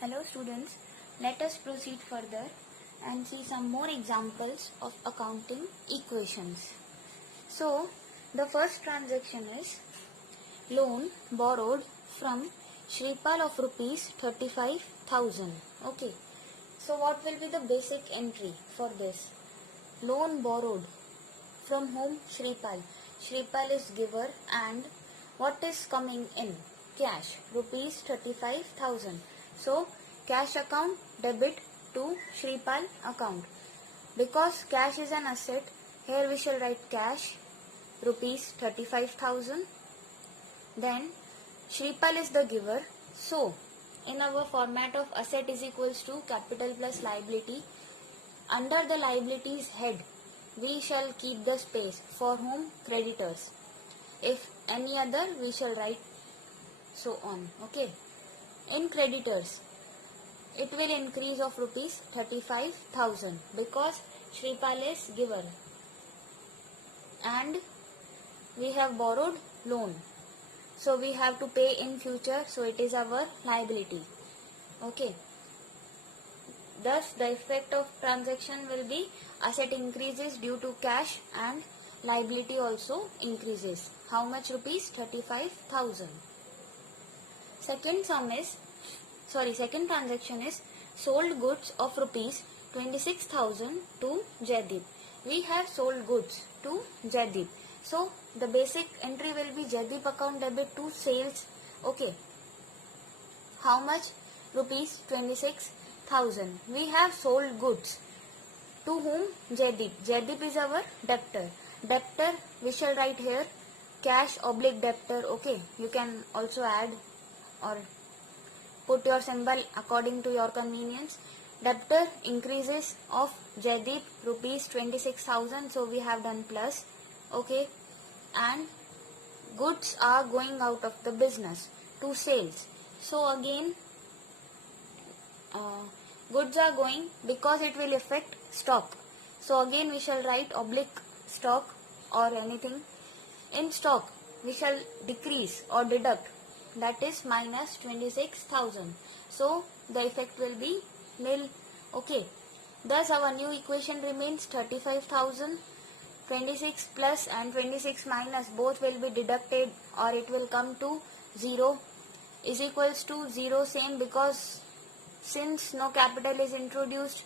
Hello students, let us proceed further and see some more examples of accounting equations. So, the first transaction is loan borrowed from Shripal of rupees 35,000. Okay, so what will be the basic entry for this? Loan borrowed from whom? Shripal. Shripal is giver and what is coming in? Cash, rupees 35,000. So, cash account debit to Shripal account. Because cash is an asset, here we shall write cash, rupees 35,000. Then, Shripal is the giver. So, in our format of asset is equals to capital plus liability, under the liabilities head, we shall keep the space for whom? Creditors. If any other, we shall write so on. Okay. In creditors, it will increase of rupees 35,000 because Shripal is giver and we have borrowed loan. So we have to pay in future, so it is our liability. Okay. Thus, the effect of transaction will be asset increases due to cash and liability also increases. How much rupees? 35,000. Second transaction is sold goods of rupees 26,000 to Jaideep. We have sold goods to Jaideep. So, the basic entry will be Jaideep account debit to sales. Okay. How much? Rupees 26,000. We have sold goods. To whom? Jaideep. Jaideep is our debtor. Debtor, we shall write here cash oblique debtor. Okay. You can also add or put your symbol according to your convenience. Debtor increases of Jaideep rupees 26,000. So we have done plus. Okay. And goods are going out of the business to sales. So again, goods are going because it will affect stock. So again we shall write oblique stock or anything. In stock we shall decrease or deduct, that is minus 26,000. So the effect will be nil. Okay. Thus our new equation remains 35,000. 26 plus and 26 minus both will be deducted or it will come to 0 is equals to 0 same because since no capital is introduced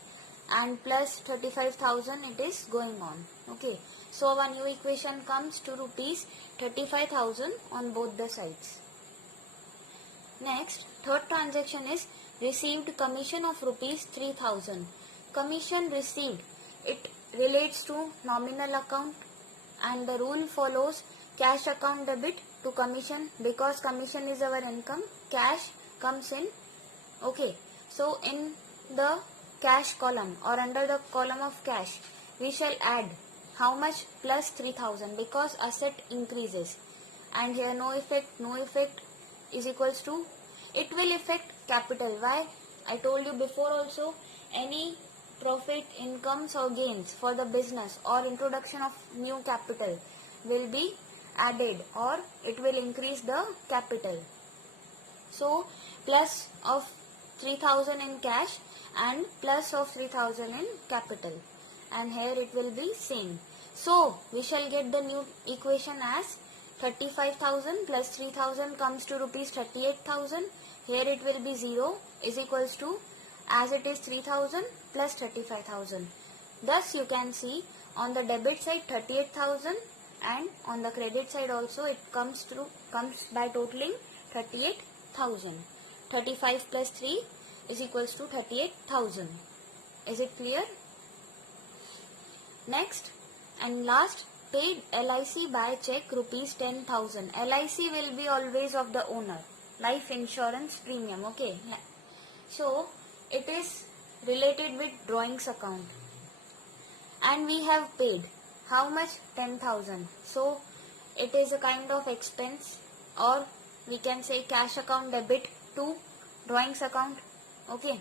and plus 35,000 it is going on. Okay. So our new equation comes to rupees 35,000 on both the sides. Next, third transaction is received commission of rupees 3,000. Commission received, it relates to nominal account and the rule follows cash account debit to commission because commission is our income, cash comes in. Okay. So in the cash column or under the column of cash, we shall add how much? Plus 3,000 because asset increases. And here no effect is equals to, it will affect capital. Why? I told you before also, any profit, incomes or gains for the business or introduction of new capital will be added or it will increase the capital. So plus of 3,000 in cash and plus of 3,000 in capital, and here it will be same. So we shall get the new equation as 35,000 plus 3,000 comes to rupees 38,000. Here it will be 0 is equals to, as it is 3,000 plus 35,000. Thus you can see on the debit side 38,000 and on the credit side also it comes by totaling 38,000. 35 plus 3 is equals to 38,000. Is it clear? Next and last, paid LIC by check rupees 10,000. LIC will be always of the owner. Life insurance premium. Okay. So it is related with drawings account. And we have paid how much? 10,000. So it is a kind of expense or we can say cash account debit to drawings account. Okay.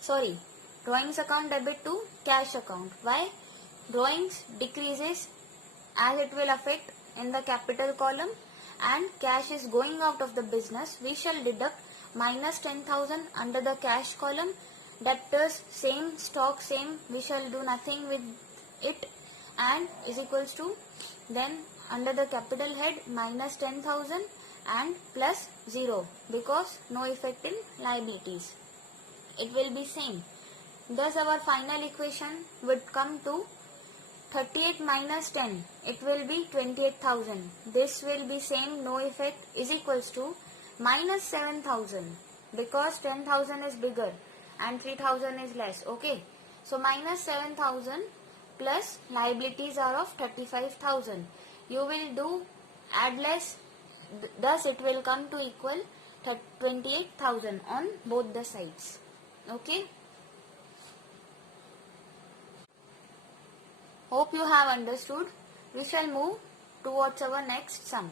Sorry. Drawings account debit to cash account. Why? Drawings decreases as it will affect in the capital column and cash is going out of the business. We shall deduct minus 10,000 under the cash column. Debtors same, stock same, we shall do nothing with it, and is equals to, then under the capital head minus 10,000 and plus 0 because no effect in liabilities. It will be same. Thus our final equation would come to 38 minus 10. It will be 28,000. This will be same, no effect, is equals to minus 7,000 because 10,000 is bigger and 3,000 is less. Okay. So minus 7,000 plus liabilities are of 35,000. You will do add less. Thus it will come to equal 28,000 on both the sides. Okay. Hope you have understood. We shall move towards our next sum.